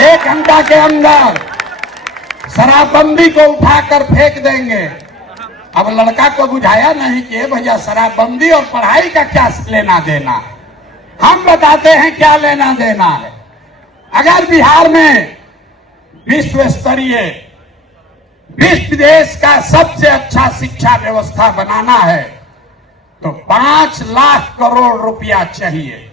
1 घंटा के अंदर शराबबंदी को उठाकर फेंक देंगे। अब लड़का को बुझाया नहीं कि भैया शराबबंदी और पढ़ाई का क्या लेना देना। हम बताते हैं क्या लेना देना है। अगर बिहार में विश्व स्तरीय विश्व देश का सबसे अच्छा शिक्षा व्यवस्था बनाना है तो 5 लाख करोड़ रुपया चाहिए।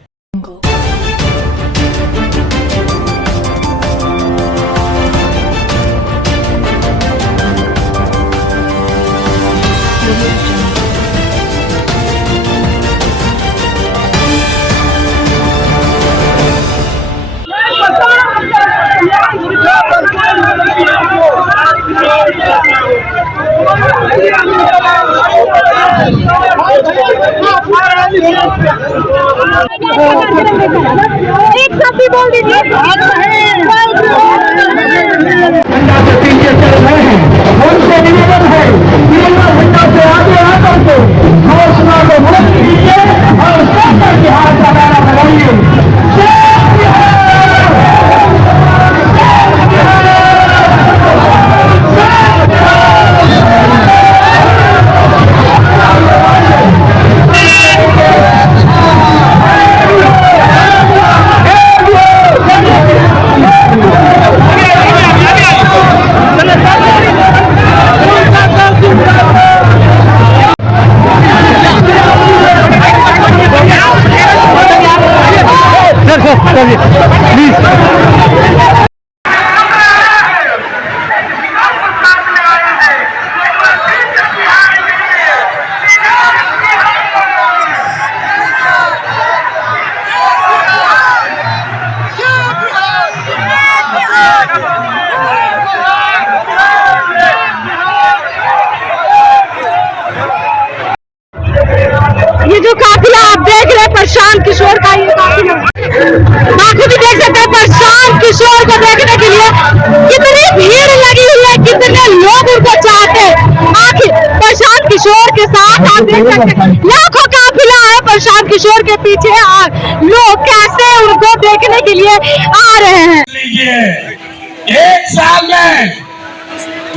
एक शब्द भी बोल दीजिए। उनसे निवेदन है कि घंटा से आगे आकर के घोषणा को मुक्त कीजिए और सबकर बिहार का नारा लगाइए। ये जो काफिला आप देख रहे हैं प्रशांत किशोर का, ये काफिला आप भी देख सकते हैं। प्रशांत किशोर को देखने के लिए कितनी भीड़ लगी हुई है, कितने लोग उनको चाहते हैं। आखिर प्रशांत किशोर के साथ आप देख सकते हैं लाखों काफिला है प्रशांत किशोर के पीछे और लोग कैसे उनको देखने के लिए आ रहे हैं। लीजिए 1 साल में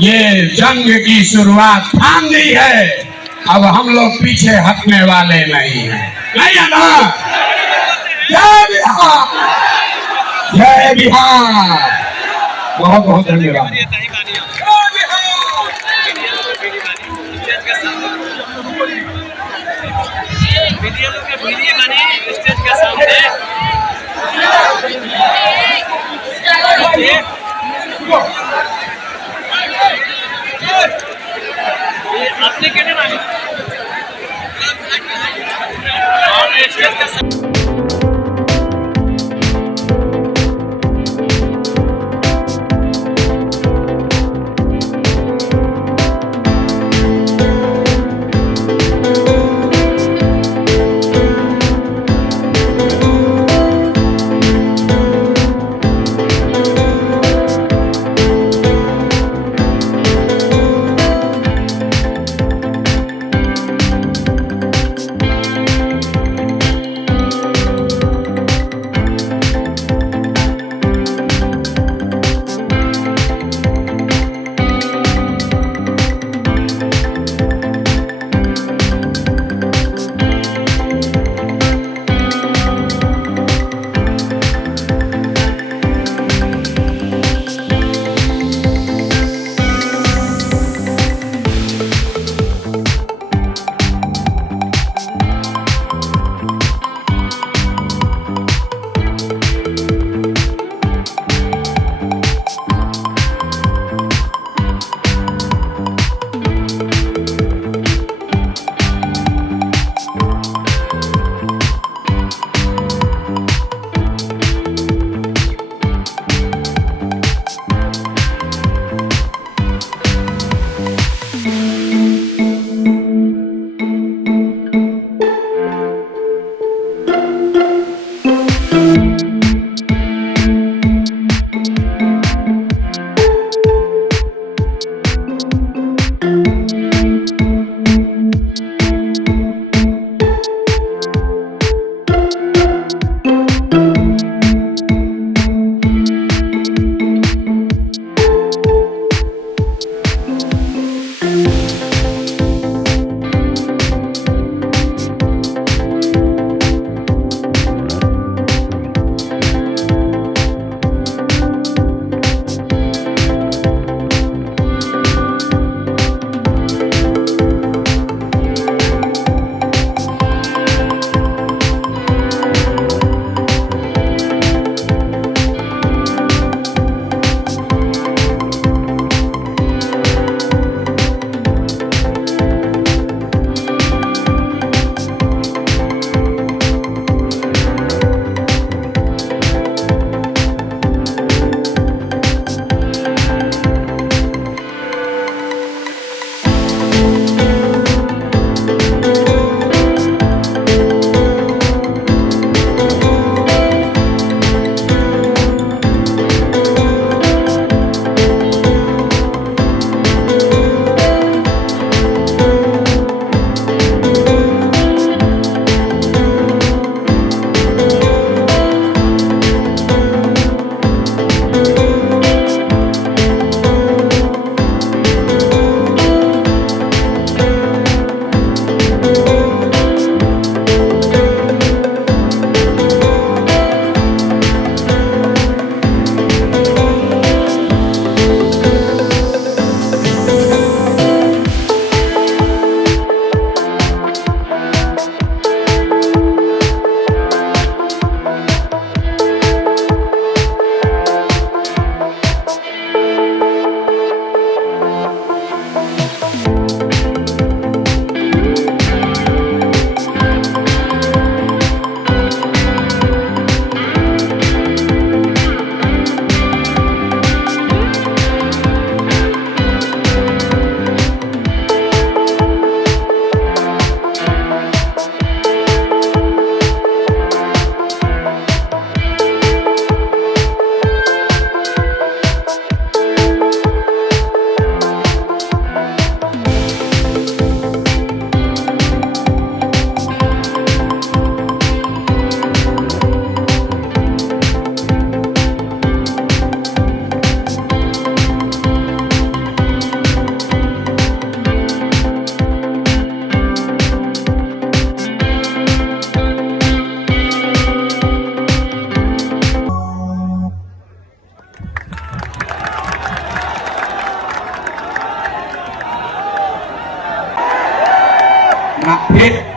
ये जंग की शुरुआत थाम ली है। अब हम लोग पीछे हटने वाले नहीं हैं, नहीं है ना। जय बिहार, जय बिहार। बहुत बहुत धन्यवाद। आपने कहने वाले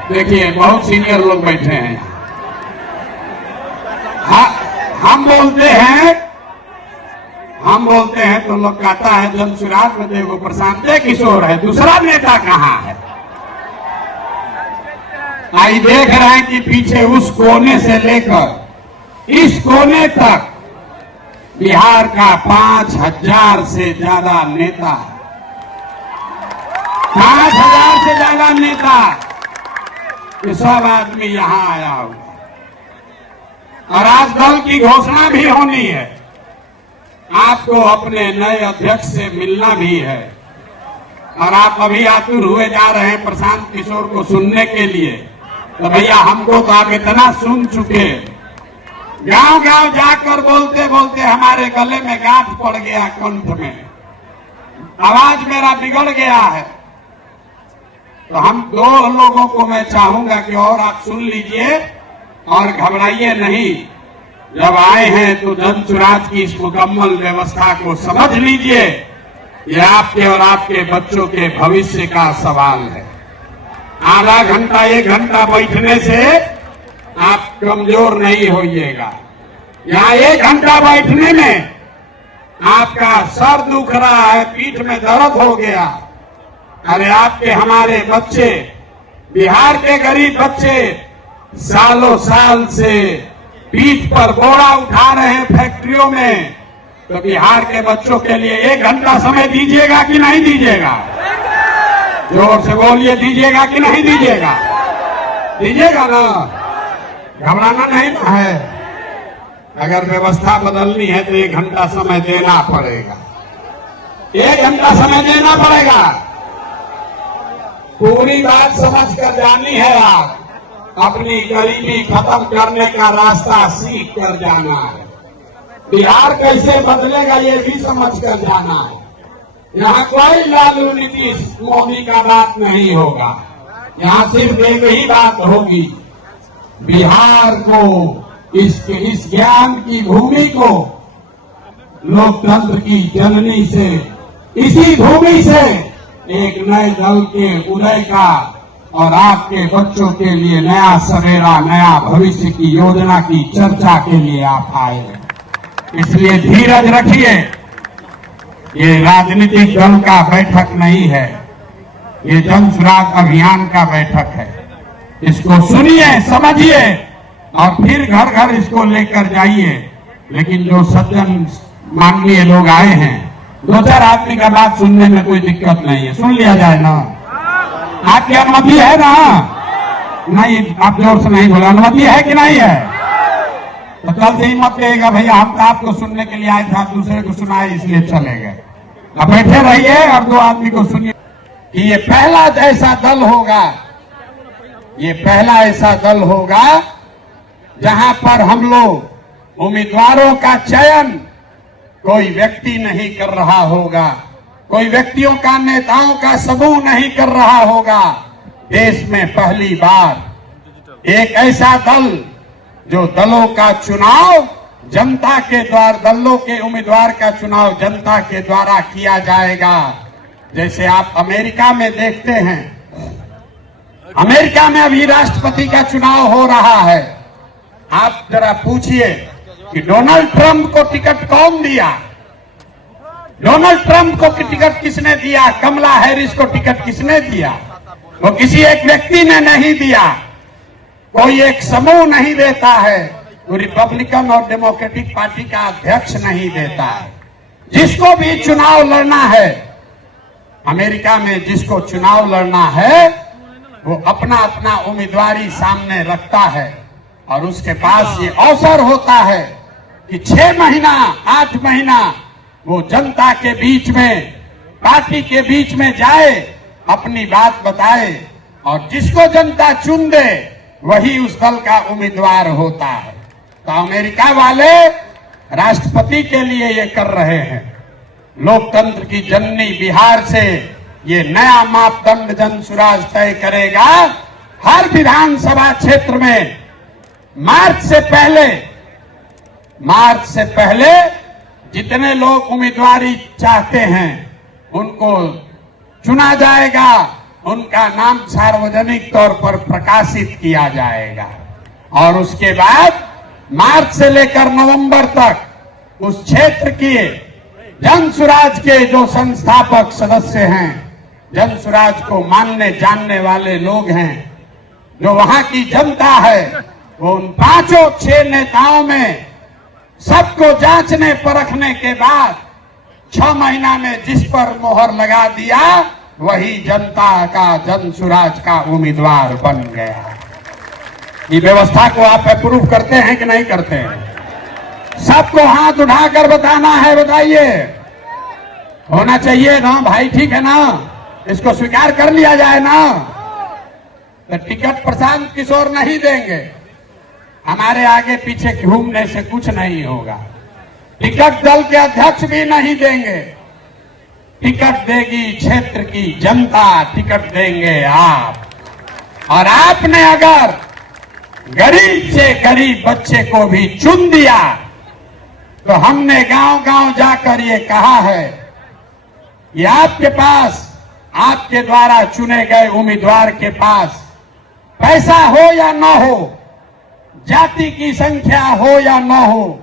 देखिए बहुत सीनियर लोग बैठे हैं। हम बोलते हैं तो लोग कहता है जनसुराज में देखो प्रशांत किशोर है, दूसरा नेता कहाँ है? आई देख रहे हैं कि पीछे उस कोने से लेकर इस कोने तक बिहार का 5000 से ज्यादा नेता है। 5000 से ज्यादा नेता, ये सब आदमी यहां आया हुआ और आज दल की घोषणा भी होनी है। आपको अपने नए अध्यक्ष से मिलना भी है और आप अभी आतुर हुए जा रहे हैं प्रशांत किशोर को सुनने के लिए। तो भैया हमको तो आप इतना सुन चुके, गांव गांव जाकर बोलते बोलते हमारे गले में गांठ पड़ गया, कंठ में आवाज मेरा बिगड़ गया है। तो हम दो लोगों को मैं चाहूंगा कि और आप सुन लीजिए और घबराइए नहीं। जब आए हैं तो जनसुराज की इस मुकम्मल व्यवस्था को समझ लीजिए। ये आपके और आपके बच्चों के भविष्य का सवाल है। आधा घंटा 1 घंटा बैठने से आप कमजोर नहीं होइएगा। यहाँ 1 घंटा बैठने में आपका सर दुख रहा है, पीठ में दर्द हो गया। अरे आपके हमारे बच्चे, बिहार के गरीब बच्चे सालों साल से पीठ पर बोरा उठा रहे हैं फैक्ट्रियों में। तो बिहार के बच्चों के लिए 1 घंटा समय दीजिएगा कि नहीं दीजिएगा? जोर से बोलिए, दीजिएगा कि नहीं दीजिएगा? दीजिएगा ना, घबराना नहीं ना है। अगर व्यवस्था बदलनी है तो 1 घंटा समय देना पड़ेगा। 1 घंटा समय देना पड़ेगा। पूरी बात समझ कर जानी है। आप अपनी गरीबी खत्म करने का रास्ता सीख कर जाना है। बिहार कैसे बदलेगा ये भी समझ कर जाना है। यहाँ कोई लालू नीतीश मोदी का बात नहीं होगा। यहाँ सिर्फ एक ही बात होगी, बिहार को इस ज्ञान की भूमि को लोकतंत्र की जननी से, इसी भूमि से एक नए दल के उदय का और आपके बच्चों के लिए नया सवेरा, नया भविष्य की योजना की चर्चा के लिए आप आए हैं। इसलिए धीरज रखिए। ये राजनीतिक दल का बैठक नहीं है, ये जनसुराज अभियान का बैठक है। इसको सुनिए, समझिए और फिर घर घर इसको लेकर जाइए। लेकिन जो सज्जन माननीय लोग आए हैं, 2-4 आदमी का बात सुनने में कोई दिक्कत नहीं है, सुन लिया जाए ना। आपकी अनुमति है ना? नहीं, आप जोर से नहीं बोले, अनुमति है कि नहीं है? तो कल से ही मत कहिएगा भैया हम तो आपको सुनने के लिए आए थे, आप दूसरे को सुनाए इसलिए चले गए। अब बैठे रहिए और 2 आदमी को सुनिए कि ये पहला ऐसा दल होगा, ये पहला ऐसा दल होगा जहां पर हम लोग उम्मीदवारों का चयन कोई व्यक्ति नहीं कर रहा होगा, कोई व्यक्तियों का, नेताओं का समूह नहीं कर रहा होगा। देश में पहली बार एक ऐसा दल जो दलों का चुनाव जनता के द्वारा, दलों के उम्मीदवार का चुनाव जनता के द्वारा किया जाएगा। जैसे आप अमेरिका में देखते हैं, अमेरिका में अभी राष्ट्रपति का चुनाव हो रहा है। आप जरा पूछिए कि डोनाल्ड ट्रंप को टिकट कौन दिया? डोनाल्ड ट्रंप को टिकट किसने दिया? कमला हैरिस को टिकट किसने दिया? वो किसी एक व्यक्ति ने नहीं दिया, कोई एक समूह नहीं देता है, वो रिपब्लिकन और डेमोक्रेटिक पार्टी का अध्यक्ष नहीं देता है। जिसको भी चुनाव लड़ना है अमेरिका में, जिसको चुनाव लड़ना है वो अपना अपना उम्मीदवारी सामने रखता है और उसके पास ये अवसर होता है कि 6 महीना 8 महीना वो जनता के बीच में, पार्टी के बीच में जाए, अपनी बात बताए और जिसको जनता चुन दे वही उस दल का उम्मीदवार होता है। तो अमेरिका वाले राष्ट्रपति के लिए ये कर रहे हैं। लोकतंत्र की जननी बिहार से ये नया मापदंड जनसुराज तय करेगा। हर विधानसभा क्षेत्र में मार्च से पहले जितने लोग उम्मीदवारी चाहते हैं उनको चुना जाएगा उनका नाम सार्वजनिक तौर पर प्रकाशित किया जाएगा और उसके बाद मार्च से लेकर नवंबर तक उस क्षेत्र के जनसुराज के जो संस्थापक सदस्य हैं, जनसुराज को मानने जानने वाले लोग हैं, जो वहां की जनता है, वो उन 5-6 नेताओं में सबको जांचने परखने के बाद 6 महीना में जिस पर मोहर लगा दिया, वही जनता का जनसुराज का उम्मीदवार बन गया। ये व्यवस्था को आप अप्रूव करते हैं कि नहीं करते हैं? सबको हाथ उठाकर बताना है, बताइए। होना चाहिए ना भाई, ठीक है ना? इसको स्वीकार कर लिया जाए ना? तो टिकट प्रशांत किशोर नहीं देंगे, हमारे आगे पीछे घूमने से कुछ नहीं होगा। टिकट दल के अध्यक्ष भी नहीं देंगे, टिकट देगी क्षेत्र की जनता, टिकट देंगे आप। और आपने अगर गरीब से गरीब बच्चे को भी चुन दिया, तो हमने गांव-गांव जाकर ये कहा है कि आपके पास, आपके द्वारा चुने गए उम्मीदवार के पास पैसा हो या न हो, जाति की संख्या हो या न हो,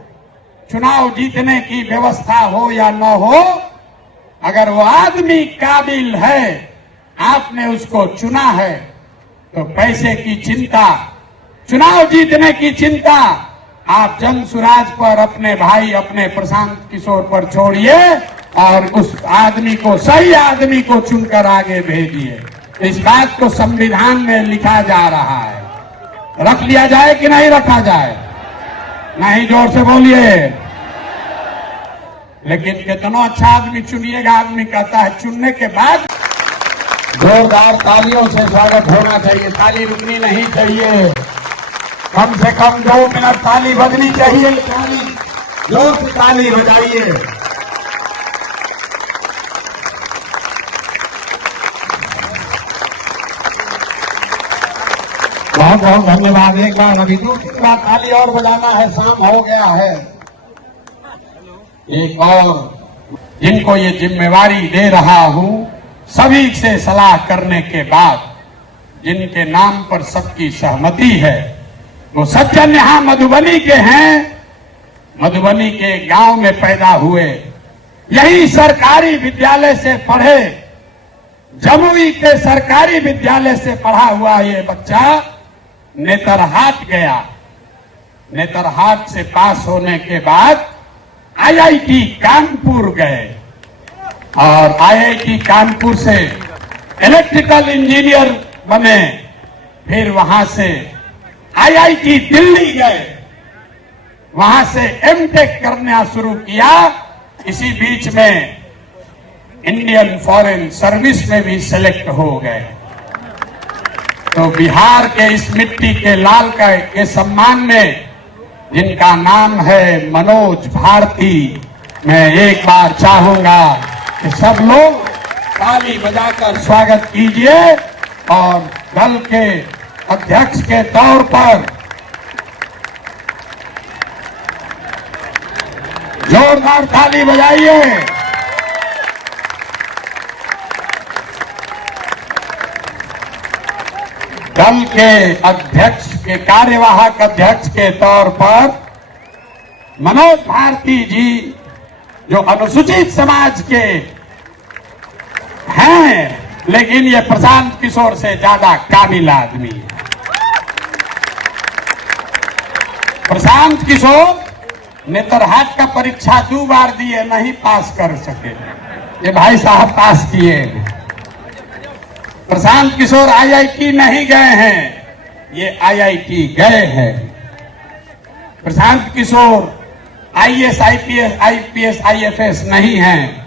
चुनाव जीतने की व्यवस्था हो या न हो, अगर वो आदमी काबिल है, आपने उसको चुना है, तो पैसे की चिंता, चुनाव जीतने की चिंता आप जनसुराज पर, अपने भाई, अपने प्रशांत किशोर पर छोड़िए और उस आदमी को, सही आदमी को चुनकर आगे भेजिए। इस बात को संविधान में लिखा जा रहा है। रख लिया जाए कि नहीं रखा जाए? नहीं, जोर से बोलिए। लेकिन कितना अच्छा आदमी चुनिएगा, आदमी कहता है चुनने के बाद जोरदार तालियों से स्वागत होना चाहिए। ताली रुकनी नहीं चाहिए, कम से कम 2 मिनट ताली बजनी चाहिए। ताली जोर से ताली बजाइए। बहुत बहुत धन्यवाद। एक बार अभी दूसरी बार ताली और बजाना है, शाम हो गया है। एक और जिनको ये जिम्मेवारी दे रहा हूं, सभी से सलाह करने के बाद, जिनके नाम पर सबकी सहमति है, वो सज्जन यहां मधुबनी के हैं, मधुबनी के गांव में पैदा हुए, यही सरकारी विद्यालय से पढ़े, जमुई के सरकारी विद्यालय से पढ़ा हुआ ये बच्चा नेतरहाट गया। नेतरहाट से पास होने के बाद आईआईटी कानपुर गए और आईआईटी कानपुर से इलेक्ट्रिकल इंजीनियर बने। फिर वहां से आईआईटी दिल्ली गए, वहां से एमटेक करना शुरू किया। इसी बीच में इंडियन फॉरेन सर्विस में भी सिलेक्ट हो गए। तो बिहार के इस मिट्टी के लाल के सम्मान में, जिनका नाम है मनोज भारती, मैं एक बार चाहूंगा कि सब लोग ताली बजाकर स्वागत कीजिए और दल के अध्यक्ष के तौर पर जोरदार ताली बजाइए। दल के अध्यक्ष के, कार्यवाहक अध्यक्ष के तौर पर मनोज भारती जी, जो अनुसूचित समाज के हैं, लेकिन ये प्रशांत किशोर से ज्यादा काबिल आदमी है। प्रशांत किशोर नेतरहाट का परीक्षा 2 बार दिए, नहीं पास कर सके। ये भाई साहब पास किए हैं। प्रशांत किशोर आईआईटी नहीं गए हैं, ये आईआईटी गए हैं। Prashant Kishor IAS, IPS, IFS नहीं हैं,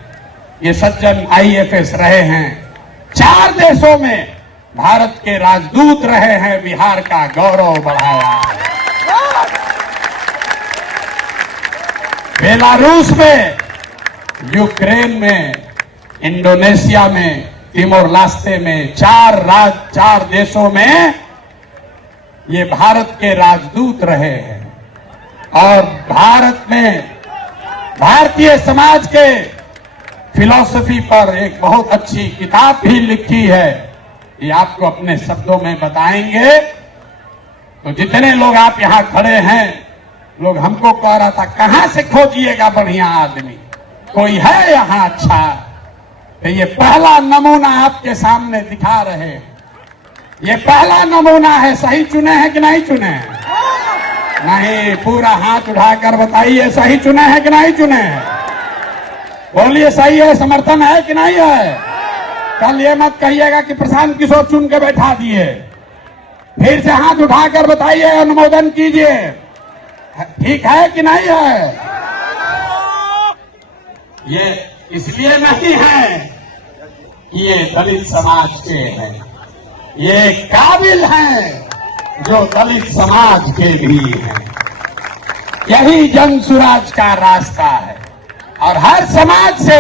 ये सज्जन आईएफएस रहे हैं। 4 देशों में भारत के राजदूत रहे हैं, बिहार का गौरव बढ़ाया। बेलारूस में, यूक्रेन में, इंडोनेशिया में, तिमोर लास्ते में, 4 देशों में ये भारत के राजदूत रहे हैं। और भारत में भारतीय समाज के फिलॉसफी पर एक बहुत अच्छी किताब भी लिखी है, ये आपको अपने शब्दों में बताएंगे। तो जितने लोग आप यहाँ खड़े हैं, लोग हमको कह रहा था कहां से खोजिएगा बढ़िया आदमी, कोई है यहाँ अच्छा? तो ये पहला नमूना आपके सामने दिखा रहे हैं। ये पहला नमूना है। सही चुने हैं कि नहीं चुने हैं? नहीं, पूरा हाथ उठाकर बताइए सही चुने हैं कि नहीं चुने हैं? बोलिए सही है, समर्थन है कि नहीं है? कल ये मत कहिएगा कि प्रशांत किशोर चुन के बैठा दिए। फिर से हाथ उठाकर बताइए, अनुमोदन कीजिए, ठीक है कि नहीं है? ये इसलिए नहीं है कि ये दलित समाज के हैं, ये काबिल हैं जो दलित समाज के भी हैं। यही जन सुराज का रास्ता है। और हर समाज से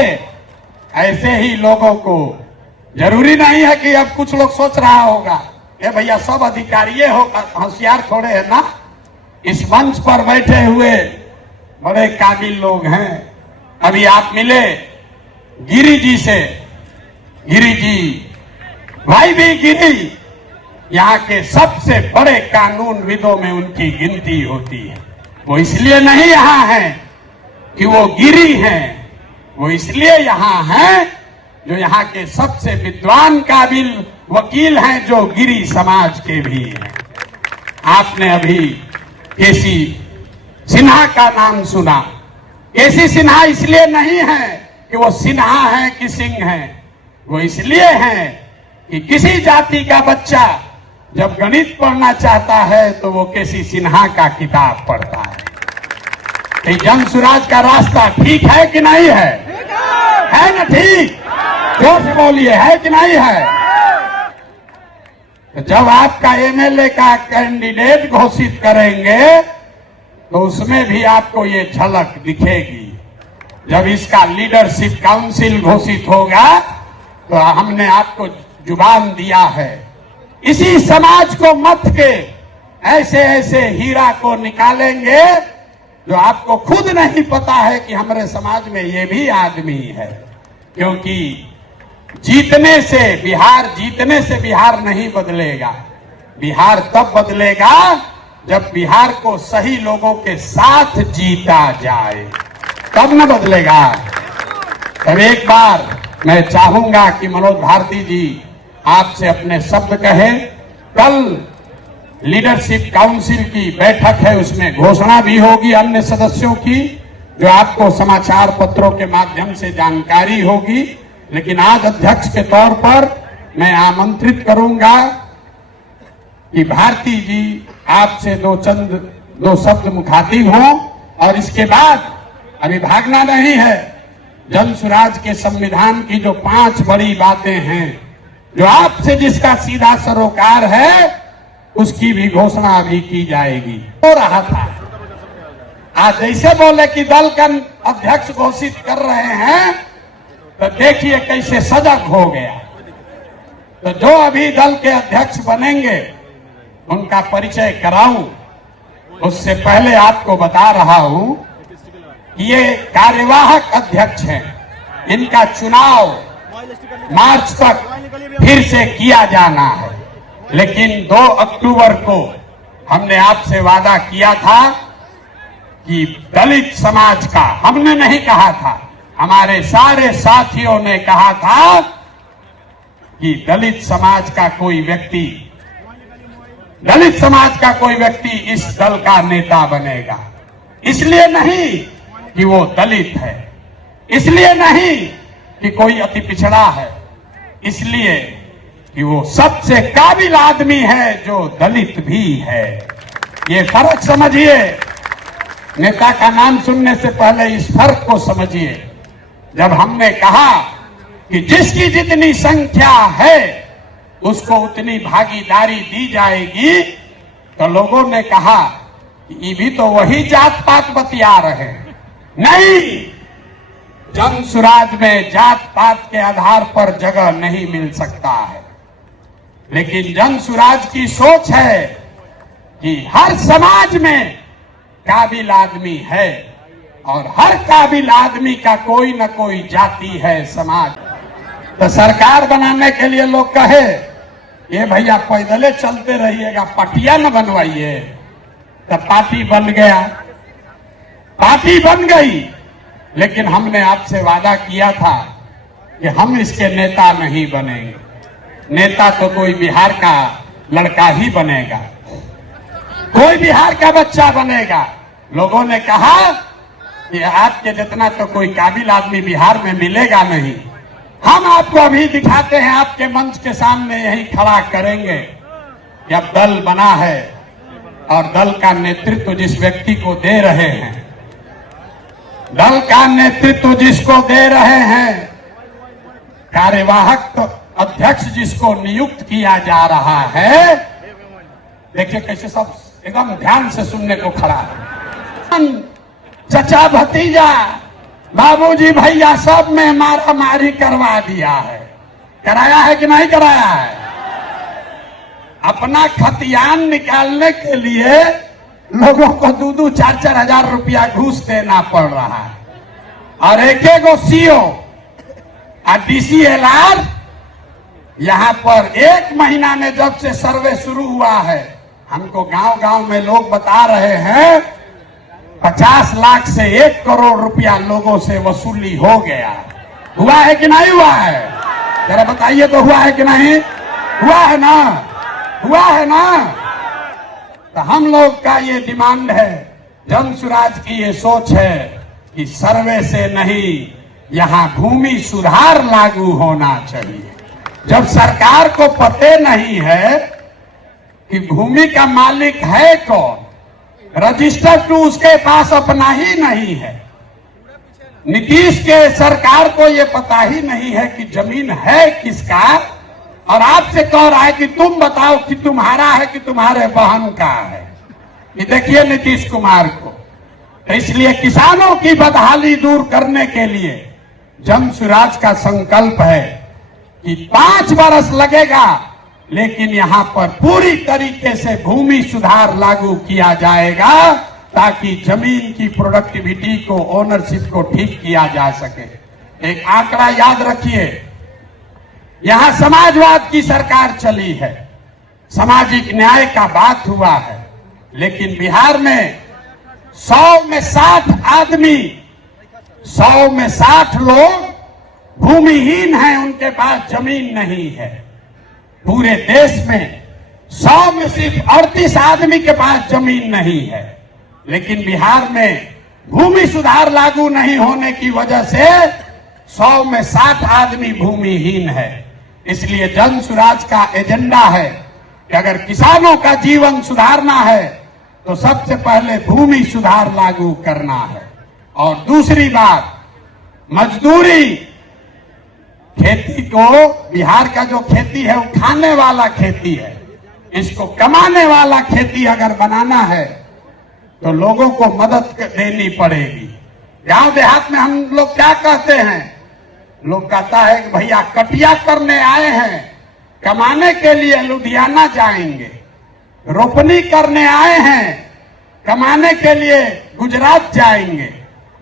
ऐसे ही लोगों को, जरूरी नहीं है कि अब कुछ लोग सोच रहा होगा ये भैया सब अधिकारी होशियार थोड़े है ना, इस मंच पर बैठे हुए बड़े काबिल लोग हैं। अभी आप मिले गिरी जी से, गिरी जी, भाई भी गिरी यहाँ के सबसे बड़े कानूनविदों में उनकी गिनती होती है। वो इसलिए नहीं यहाँ हैं कि वो गिरी हैं, वो इसलिए यहाँ हैं जो यहाँ के सबसे विद्वान काबिल वकील हैं, जो गिरी समाज के भी हैं। आपने अभी केसी सिन्हा का नाम सुना। केसी सिन्हा इसलिए नहीं है कि वो सिन्हा है कि सिंह है, वो इसलिए है कि किसी जाति का बच्चा जब गणित पढ़ना चाहता है तो वो केसी सिन्हा का किताब पढ़ता है। तो जन सुराज का रास्ता ठीक है कि नहीं है? है ना ठीक? जोर से बोलिए, है कि नहीं है? तो जब आपका एमएलए का कैंडिडेट घोषित करेंगे तो उसमें भी आपको ये झलक दिखेगी। जब इसका लीडरशिप काउंसिल घोषित होगा तो हमने आपको जुबान दिया है, इसी समाज को मत के ऐसे ऐसे हीरा को निकालेंगे जो आपको खुद नहीं पता है कि हमारे समाज में ये भी आदमी है। क्योंकि जीतने से बिहार नहीं बदलेगा। बिहार तब बदलेगा जब बिहार को सही लोगों के साथ जीता जाए, तब न बदलेगा। तब एक बार मैं चाहूंगा कि मनोज भारती जी आपसे अपने शब्द कहें। कल लीडरशिप काउंसिल की बैठक है, उसमें घोषणा भी होगी अन्य सदस्यों की, जो आपको समाचार पत्रों के माध्यम से जानकारी होगी। लेकिन आज अध्यक्ष के तौर पर मैं आमंत्रित करूंगा कि भारती जी आपसे दो शब्द मुखातिब हों। और इसके बाद अभी भागना नहीं है। जन सुराज के संविधान की जो 5 बड़ी बातें हैं, जो आपसे जिसका सीधा सरोकार है, उसकी भी घोषणा अभी की जाएगी। हो रहा था आज जैसे बोले कि दल का अध्यक्ष घोषित कर रहे हैं, तो देखिए कैसे सजग हो गया। तो जो अभी दल के अध्यक्ष बनेंगे उनका परिचय कराऊं, उससे पहले आपको बता रहा हूं कि ये कार्यवाहक अध्यक्ष हैं। इनका चुनाव मार्च तक फिर से किया जाना है। लेकिन 2 अक्टूबर को हमने आपसे वादा किया था कि दलित समाज का, हमने नहीं कहा था, हमारे सारे साथियों ने कहा था कि दलित समाज का कोई व्यक्ति इस दल का नेता बनेगा। इसलिए नहीं कि वो दलित है, इसलिए नहीं कि कोई अति पिछड़ा है, इसलिए कि वो सबसे काबिल आदमी है जो दलित भी है। ये फर्क समझिए। नेता का नाम सुनने से पहले इस फर्क को समझिए। जब हमने कहा कि जिसकी जितनी संख्या है उसको उतनी भागीदारी दी जाएगी, तो लोगों ने कहा कि ये भी तो वही जात पात बतिया रहे हैं। नहीं, जन सुराज में जात पात के आधार पर जगह नहीं मिल सकता है। लेकिन जन सुराज की सोच है कि हर समाज में काबिल आदमी है और हर काबिल आदमी का कोई न कोई जाति है, समाज। तो सरकार बनाने के लिए लोग कहे ये भैया पैदले चलते रहिएगा, पटिया न बनवाइए। तब पार्टी बन गया, पार्टी बन गई, लेकिन हमने आपसे वादा किया था कि हम इसके नेता नहीं बनेंगे। नेता तो कोई बिहार का लड़का ही बनेगा, कोई बिहार का बच्चा बनेगा। लोगों ने कहा कि आपके जितना तो कोई काबिल आदमी बिहार में मिलेगा नहीं। हम आपको अभी दिखाते हैं, आपके मंच के सामने यही खड़ा करेंगे कि अब दल बना है और दल का नेतृत्व जिस व्यक्ति को दे रहे हैं, दल का नेतृत्व जिसको दे रहे हैं, कार्यवाहक अध्यक्ष जिसको नियुक्त किया जा रहा है, देखिए कैसे सब एकदम ध्यान से सुनने को खड़ा है। चचा भतीजा बाबूजी भैया सब में मारा मारी करवा दिया है। कराया है कि नहीं कराया है? अपना खतियान निकालने के लिए लोगों को 2-2, 4-4 हजार रुपया घूस देना पड़ रहा है। और एक सीओ और DCLR यहां पर 1 महीना में जब से सर्वे शुरू हुआ है, हमको गांव गांव में लोग बता रहे हैं 50 लाख से 1 करोड़ रुपया लोगों से वसूली हो गया। हुआ है कि नहीं हुआ है? जरा बताइए तो, हुआ है कि नहीं? हुआ है ना? हुआ है ना? तो हम लोग का ये डिमांड है, जन सुराज की ये सोच है कि सर्वे से नहीं, यहां भूमि सुधार लागू होना चाहिए। जब सरकार को पते नहीं है कि भूमि का मालिक है कौन, रजिस्टर टू उसके पास अपना ही नहीं है। नीतीश के सरकार को ये पता ही नहीं है कि जमीन है किसका, और आपसे कह रहा है कि तुम बताओ कि तुम्हारा है कि तुम्हारे बहन का है। ये देखिए नीतीश कुमार को। तो इसलिए किसानों की बदहाली दूर करने के लिए जन सुराज का संकल्प है कि 5 वर्ष लगेगा, लेकिन यहां पर पूरी तरीके से भूमि सुधार लागू किया जाएगा ताकि जमीन की प्रोडक्टिविटी को, ओनरशिप को ठीक किया जा सके। एक आंकड़ा याद रखिए, यहां समाजवाद की सरकार चली है, सामाजिक न्याय का बात हुआ है, लेकिन बिहार में 100 में 60 आदमी, 100 में 60 लोग भूमिहीन हैं, उनके पास जमीन नहीं है। पूरे देश में 100 में सिर्फ 38 आदमी के पास जमीन नहीं है, लेकिन बिहार में भूमि सुधार लागू नहीं होने की वजह से 100 में 60 आदमी भूमिहीन है। इसलिए जन सुराज का एजेंडा है कि अगर किसानों का जीवन सुधारना है तो सबसे पहले भूमि सुधार लागू करना है। और दूसरी बात, मजदूरी, खेती को, बिहार का जो खेती है वो खाने वाला खेती है, इसको कमाने वाला खेती अगर बनाना है तो लोगों को मदद देनी पड़ेगी। गांव देहात में हम लोग क्या कहते हैं, लोग कहता है कि भैया कटिया करने आए हैं, कमाने के लिए लुधियाना जाएंगे, रोपनी करने आए हैं, कमाने के लिए गुजरात जाएंगे।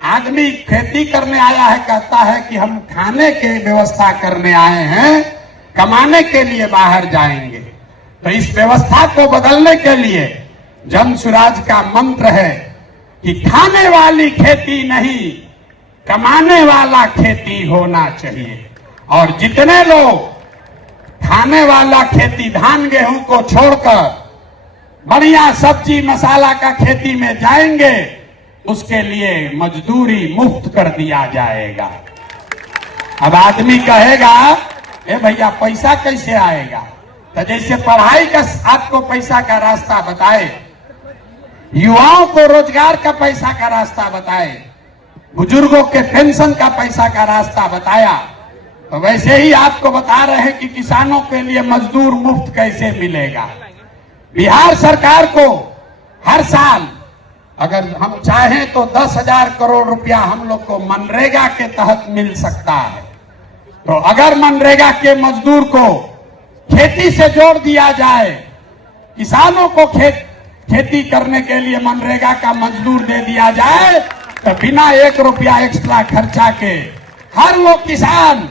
आदमी खेती करने आया है, कहता है कि हम खाने की व्यवस्था करने आए हैं, कमाने के लिए बाहर जाएंगे। तो इस व्यवस्था को बदलने के लिए जन सुराज का मंत्र है कि खाने वाली खेती नहीं, कमाने वाला खेती होना चाहिए। और जितने लोग खाने वाला खेती, धान गेहूं को छोड़कर बढ़िया सब्जी मसाला का खेती में जाएंगे, उसके लिए मजदूरी मुफ्त कर दिया जाएगा। अब आदमी कहेगा, ए भैया पैसा कैसे आएगा? तो जैसे पढ़ाई का आपको पैसा का रास्ता बताए, युवाओं को रोजगार का पैसा का रास्ता बताए, बुजुर्गों के पेंशन का पैसा का रास्ता बताया, तो वैसे ही आपको बता रहे हैं कि किसानों के लिए मजदूर मुफ्त कैसे मिलेगा। बिहार सरकार को हर साल अगर हम चाहें तो 10,000 करोड़ रुपया हम लोग को मनरेगा के तहत मिल सकता है। तो अगर मनरेगा के मजदूर को खेती से जोड़ दिया जाए, किसानों को खेती करने के लिए मनरेगा का मजदूर दे दिया जाए, तो बिना 1 रुपया एक्स्ट्रा खर्चा के हर वो किसान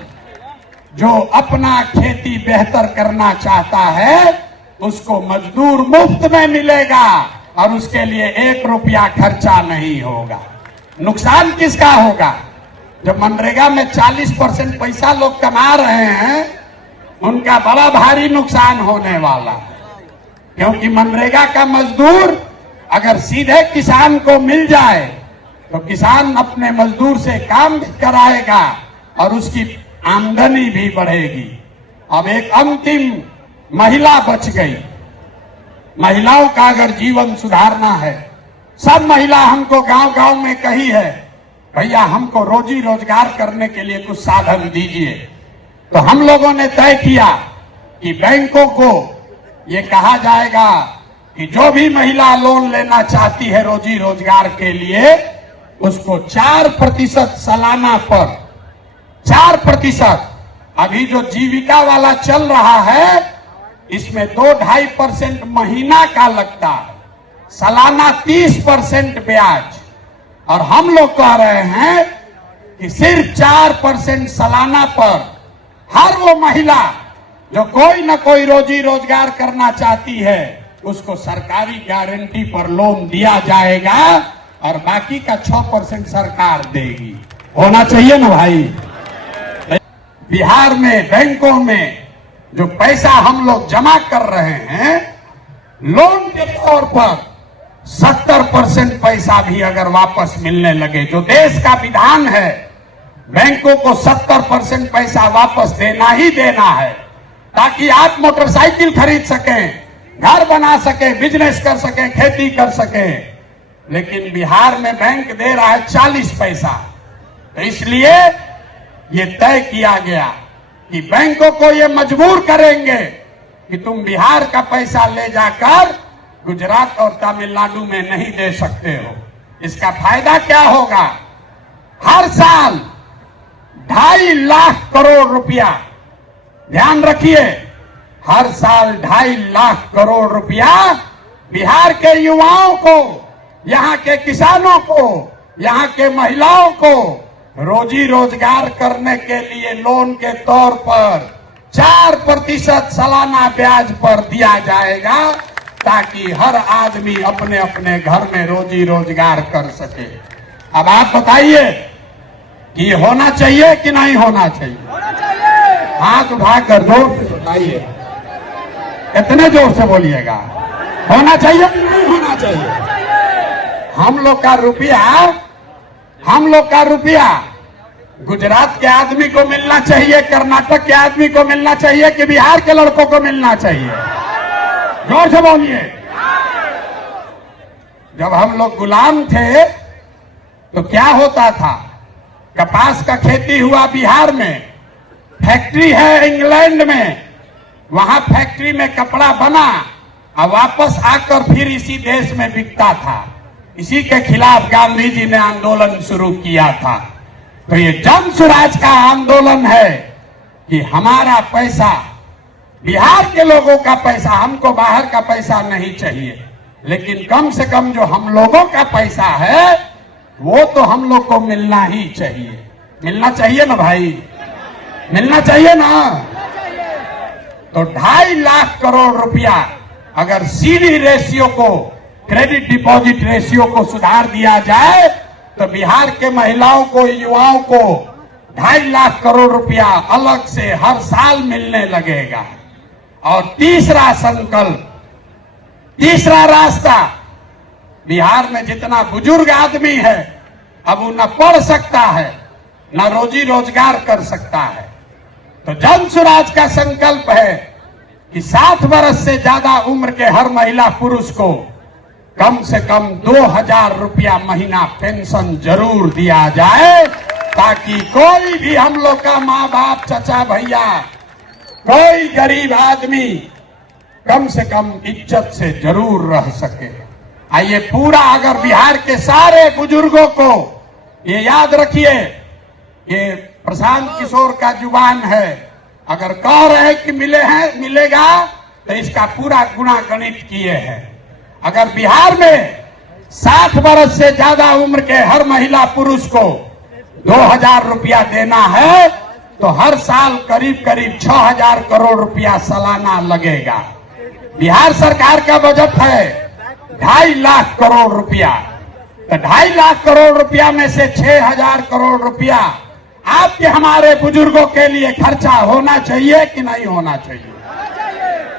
जो अपना खेती बेहतर करना चाहता है उसको मजदूर मुफ्त में मिलेगा और उसके लिए 1 रुपया खर्चा नहीं होगा। नुकसान किसका होगा? जब मनरेगा में 40% पैसा लोग कमा रहे हैं उनका बड़ा भारी नुकसान होने वाला, क्योंकि मनरेगा का मजदूर अगर सीधे किसान को मिल जाए तो किसान अपने मजदूर से काम भी कराएगा और उसकी आमदनी भी बढ़ेगी। अब एक अंतिम महिला बच गई। महिलाओं का अगर जीवन सुधारना है, सब महिला हमको गांव गांव में कही है भैया हमको रोजी रोजगार करने के लिए कुछ साधन दीजिए। तो हम लोगों ने तय किया कि बैंकों को ये कहा जाएगा कि जो भी महिला लोन लेना चाहती है रोजी रोजगार के लिए उसको 4% सालाना पर 4%। अभी जो जीविका वाला चल रहा है इसमें 2-2.5% महीना का लगता है, सालाना 30% ब्याज। और हम लोग कह रहे हैं कि सिर्फ 4% सालाना पर हर वो महिला जो कोई न कोई रोजी रोजगार करना चाहती है उसको सरकारी गारंटी पर लोन दिया जाएगा और बाकी का 6% सरकार देगी। होना चाहिए ना भाई। बिहार में बैंकों में जो पैसा हम लोग जमा कर रहे हैं लोन के तौर पर 70% पैसा भी अगर वापस मिलने लगे, जो देश का विधान है बैंकों को 70% पैसा वापस देना ही देना है ताकि आप मोटरसाइकिल खरीद सकें, घर बना सके, बिजनेस कर सके, खेती कर सके। लेकिन बिहार में बैंक दे रहा है 40 पैसा। तो इसलिए ये तय किया गया कि बैंकों को ये मजबूर करेंगे कि तुम बिहार का पैसा ले जाकर गुजरात और तमिलनाडु में नहीं दे सकते हो। इसका फायदा क्या होगा? हर साल 2.5 लाख करोड़ रुपया, ध्यान रखिए, हर साल 2.5 लाख करोड़ रुपया बिहार के युवाओं को, यहाँ के किसानों को, यहाँ के महिलाओं को रोजी रोजगार करने के लिए लोन के तौर पर 4% सालाना ब्याज पर दिया जाएगा ताकि हर आदमी अपने अपने घर में रोजी रोजगार कर सके। अब आप बताइए कि ये होना चाहिए कि नहीं होना चाहिए? हाथ उठाकर जोर से बताइए, कितने जोर से बोलिएगा? होना चाहिए कि नहीं होना चाहिए? हम लोग का रुपया गुजरात के आदमी को मिलना चाहिए, कर्नाटक के आदमी को मिलना चाहिए कि बिहार के लड़कों को मिलना चाहिए? जोर से बोलिए। जब हम लोग गुलाम थे तो क्या होता था? कपास का खेती हुआ बिहार में, फैक्ट्री है इंग्लैंड में, वहां फैक्ट्री में कपड़ा बना और वापस आकर फिर इसी देश में बिकता था। इसी के खिलाफ गांधी जी ने आंदोलन शुरू किया था। तो ये जन स्वराज का आंदोलन है कि हमारा पैसा, बिहार के लोगों का पैसा, हमको बाहर का पैसा नहीं चाहिए, लेकिन कम से कम जो हम लोगों का पैसा है वो तो हम लोग को मिलना ही चाहिए। मिलना चाहिए ना भाई? मिलना चाहिए ना? तो 2.5 लाख करोड़ रुपया अगर सीडी रेशियो को, क्रेडिट डिपॉजिट रेशियो को सुधार दिया जाए तो बिहार के महिलाओं को, युवाओं को 2.5 लाख करोड़ रुपया अलग से हर साल मिलने लगेगा। और तीसरा संकल्प, तीसरा रास्ता, बिहार में जितना बुजुर्ग आदमी है अब वो न पढ़ सकता है न रोजी रोजगार कर सकता है। तो जन स्वराज का संकल्प है कि 60 वर्ष से ज्यादा उम्र के हर महिला पुरुष को कम से कम 2,000 रुपया महीना पेंशन जरूर दिया जाए ताकि कोई भी हम लोग का माँ बाप, चचा, भैया, कोई गरीब आदमी कम से कम इज्जत से जरूर रह सके। आइए पूरा अगर बिहार के सारे बुजुर्गों को ये याद रखिए, ये प्रशांत किशोर का जुबान है, अगर कह रहे कि मिलेगा तो इसका पूरा गुणा गणित किए हैं। अगर बिहार में 60 वर्ष से ज्यादा उम्र के हर महिला पुरुष को 2,000 रुपया देना है तो हर साल करीब करीब 6,000 करोड़ रुपया सालाना लगेगा। बिहार सरकार का बजट है 2.5 लाख करोड़ रुपया, तो 2.5 लाख करोड़ रुपया में से 6,000 करोड़ रुपया आपके हमारे बुजुर्गों के लिए खर्चा होना चाहिए कि नहीं होना चाहिए?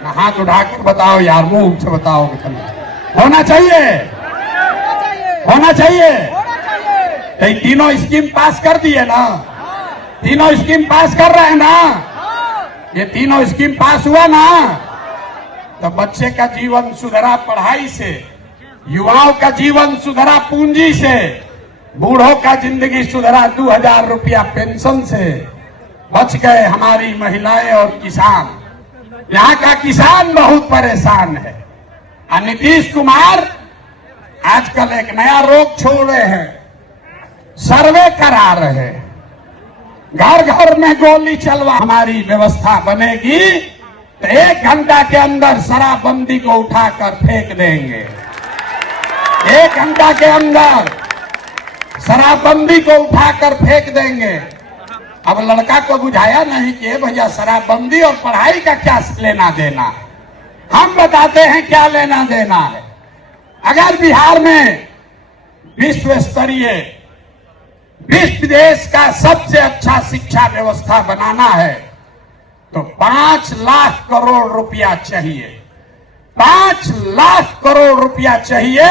हाथ उठाकर बताओ यार, मुंह से बताओ। होना चाहिए, होना चाहिए। तो ये तीनों स्कीम पास कर दिए ना, तीनों स्कीम पास कर रहे हैं ना, ये तीनों स्कीम पास हुआ ना, तो बच्चे का जीवन सुधरा पढ़ाई से, युवाओं का जीवन सुधरा पूंजी से, बूढ़ों का जिंदगी सुधरा 2,000 रुपया पेंशन से, बच गए हमारी महिलाएं और किसान। यहाँ का किसान बहुत परेशान है। और नीतीश कुमार आजकल एक नया रोग छोड़ रहे हैं, सर्वे करा रहे हैं, घर घर में गोली चलवा। हमारी व्यवस्था बनेगी तो 1 घंटा के अंदर शराबबंदी को उठाकर फेंक देंगे। 1 घंटा के अंदर शराबबंदी को उठाकर फेंक देंगे। अब लड़का को बुझाया नहीं कि भैया शराबबंदी और पढ़ाई का क्या लेना देना। हम बताते हैं क्या लेना देना है। अगर बिहार में विश्व स्तरीय, विश्व देश का सबसे अच्छा शिक्षा व्यवस्था बनाना है तो 5 लाख करोड़ रुपया चाहिए। 5 लाख करोड़ रुपया चाहिए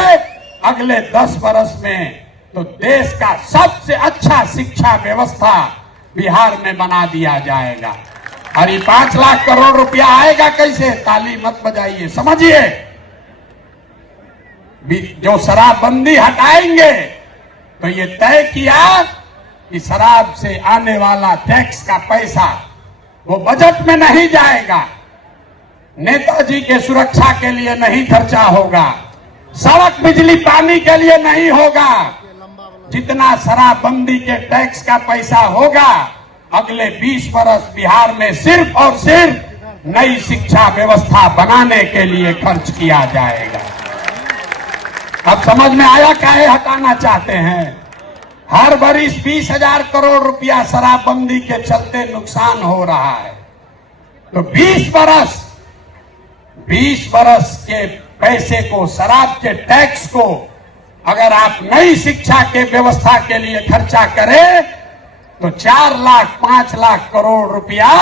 अगले 10 वर्ष में, तो देश का सबसे अच्छा शिक्षा व्यवस्था बिहार में बना दिया जाएगा। और ये 5 लाख करोड़ रुपया आएगा कैसे? ताली मत बजाइए, समझिए। जो शराबबंदी हटाएंगे तो ये तय किया कि शराब से आने वाला टैक्स का पैसा वो बजट में नहीं जाएगा, नेताजी के सुरक्षा के लिए नहीं खर्चा होगा, सड़क बिजली पानी के लिए नहीं होगा। जितना शराबबंदी के टैक्स का पैसा होगा अगले 20 वर्ष बिहार में सिर्फ और सिर्फ नई शिक्षा व्यवस्था बनाने के लिए खर्च किया जाएगा। अब समझ में आया काहे हटाना चाहते हैं? हर बरिस 20,000 करोड़ रुपया शराबबंदी के चलते नुकसान हो रहा है, तो 20 बरस के पैसे को, शराब के टैक्स को अगर आप नई शिक्षा के व्यवस्था के लिए खर्चा करें तो 4 लाख 5 लाख करोड़ रुपया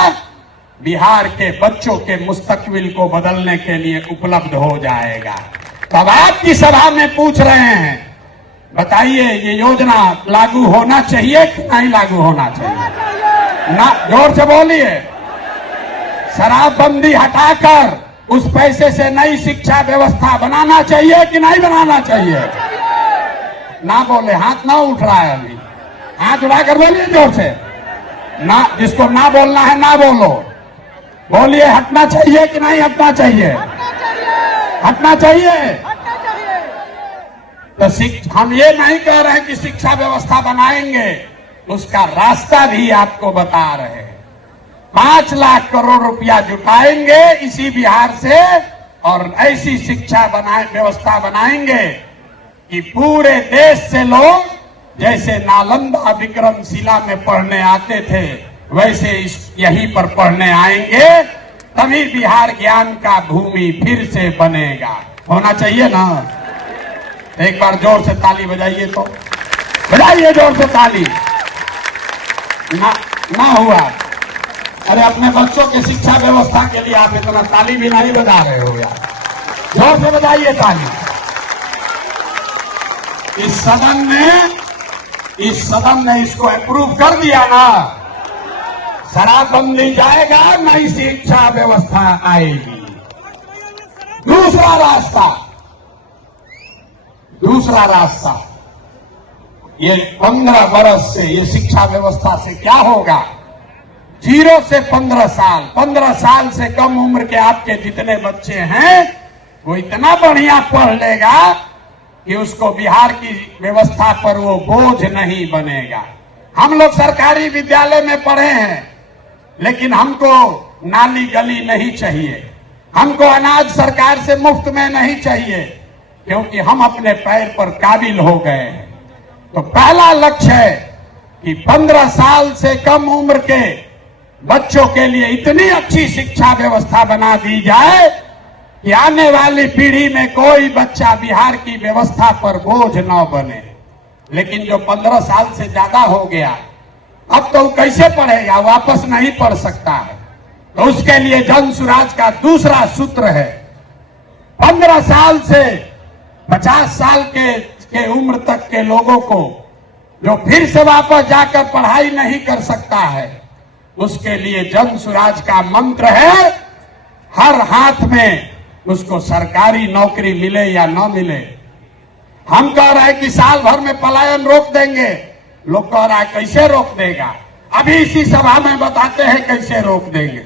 बिहार के बच्चों के मुस्तकबिल को बदलने के लिए उपलब्ध हो जाएगा। तब आपकी सभा में पूछ रहे हैं, बताइए ये योजना लागू होना चाहिए कि नहीं लागू होना चाहिए? ना, जोर से बोलिए। शराबबंदी हटाकर उस पैसे से नई शिक्षा व्यवस्था बनाना चाहिए कि नहीं बनाना चाहिए? ना बोले, हाथ ना उठ रहा है अभी, हाथ उठाकर बोलिए जोर से। ना, जिसको ना बोलना है ना बोलो, बोलिए हटना चाहिए कि नहीं हटना चाहिए? हटना चाहिए। तो हम ये नहीं कह रहे हैं कि शिक्षा व्यवस्था बनाएंगे, उसका रास्ता भी आपको बता रहे हैं। 5 लाख करोड़ रुपया जुटाएंगे इसी बिहार से और ऐसी शिक्षा व्यवस्था बनाएंगे कि पूरे देश से लोग जैसे नालंदा विक्रमशिला में पढ़ने आते थे वैसे यहीं पर पढ़ने आएंगे, तभी बिहार ज्ञान का भूमि फिर से बनेगा। होना चाहिए ना? एक बार जोर से ताली बजाइए, तो बजाइए जोर से ताली। ना हुआ। अरे अपने बच्चों के शिक्षा व्यवस्था के लिए आप इतना ताली भी नहीं बजा रहे हो यार, जोर से बजाइए ताली। इस सदन ने इसको अप्रूव कर दिया ना, शराबबंदी जाएगा, नई शिक्षा व्यवस्था आएगी। दूसरा रास्ता, ये 15 बरस से ये शिक्षा व्यवस्था से क्या होगा? 0 से 15 साल, 15 साल से कम उम्र के आपके जितने बच्चे हैं वो इतना बढ़िया पढ़ लेगा कि उसको बिहार की व्यवस्था पर वो बोझ नहीं बनेगा। हम लोग सरकारी विद्यालय में पढ़े हैं, लेकिन हमको नाली गली नहीं चाहिए, हमको अनाज सरकार से मुफ्त में नहीं चाहिए, क्योंकि हम अपने पैर पर काबिल हो गए हैं। तो पहला लक्ष्य है कि 15 साल से कम उम्र के बच्चों के लिए इतनी अच्छी शिक्षा व्यवस्था बना दी जाए कि आने वाली पीढ़ी में कोई बच्चा बिहार की व्यवस्था पर बोझ न बने। लेकिन जो 15 साल से ज्यादा हो गया, अब तो कैसे पढ़ेगा, वापस नहीं पढ़ सकता है। तो उसके लिए जन सुराज का दूसरा सूत्र है, 15 साल से 50 साल के उम्र तक के लोगों को जो फिर से वापस जाकर पढ़ाई नहीं कर सकता है, उसके लिए जन सुराज का मंत्र है, हर हाथ में उसको सरकारी नौकरी मिले या न मिले। हम कह रहे हैं कि साल भर में पलायन रोक देंगे, लोग कह रहा है कैसे रोक देगा। अभी इसी सभा में बताते हैं कैसे रोक देंगे।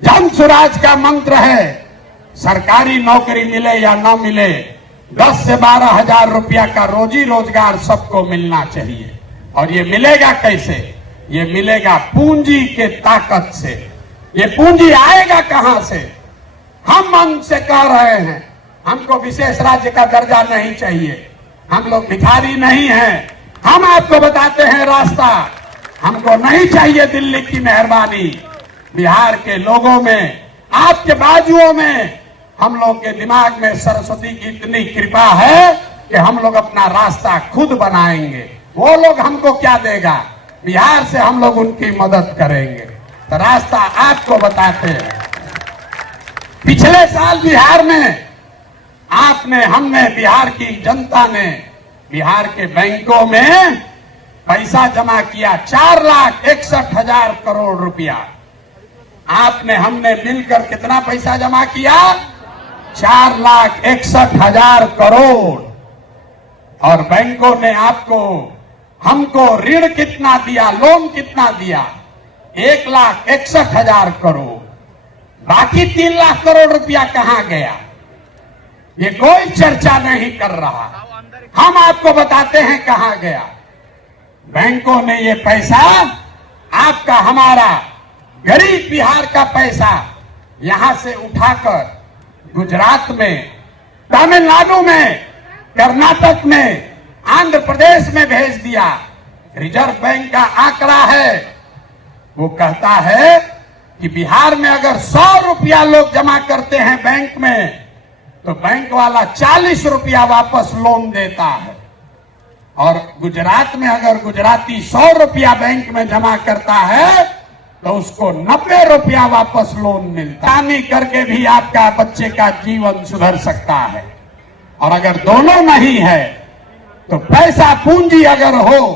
जन सुराज का मंत्र है, सरकारी नौकरी मिले या न मिले, 10 से 12 हजार रुपया का रोजी रोजगार सबको मिलना चाहिए। और ये मिलेगा कैसे? ये मिलेगा पूंजी के ताकत से। ये पूंजी आएगा कहां से? हम मन से कह रहे हैं, हमको विशेष राज्य का दर्जा नहीं चाहिए, हम लोग भिखारी नहीं हैं। हम आपको बताते हैं रास्ता। हमको नहीं चाहिए दिल्ली की मेहरबानी। बिहार के लोगों में, आपके बाजुओं में, हम लोग के दिमाग में सरस्वती की इतनी कृपा है कि हम लोग अपना रास्ता खुद बनाएंगे। वो लोग हमको क्या देगा? बिहार से हम लोग उनकी मदद करेंगे। तो रास्ता आपको बताते हैं। पिछले साल बिहार में हमने बिहार की जनता ने बिहार के बैंकों में पैसा जमा किया, 4,61,000 करोड़ रुपया। हमने मिलकर कितना पैसा जमा किया? 4,61,000 करोड़। और बैंकों ने हमको ऋण कितना दिया, लोन कितना दिया? 1,61,000 करोड़। बाकी 3 लाख करोड़ रुपया कहां गया? ये कोई चर्चा नहीं कर रहा। हम आपको बताते हैं कहां गया। बैंकों ने ये पैसा, आपका हमारा गरीब बिहार का पैसा यहां से उठाकर गुजरात में, तमिलनाडु में, कर्नाटक में, आंध्र प्रदेश में भेज दिया। रिजर्व बैंक का आंकड़ा है, वो कहता है कि बिहार में अगर 100 रुपया लोग जमा करते हैं बैंक में, तो बैंक वाला 40 रुपया वापस लोन देता है। और गुजरात में अगर गुजराती 100 रुपया बैंक में जमा करता है, तो उसको 90 रुपया वापस लोन मिलता है। कहानी करके भी आपका बच्चे का जीवन सुधर सकता है। और अगर दोनों नहीं है, तो पैसा पूंजी अगर हो,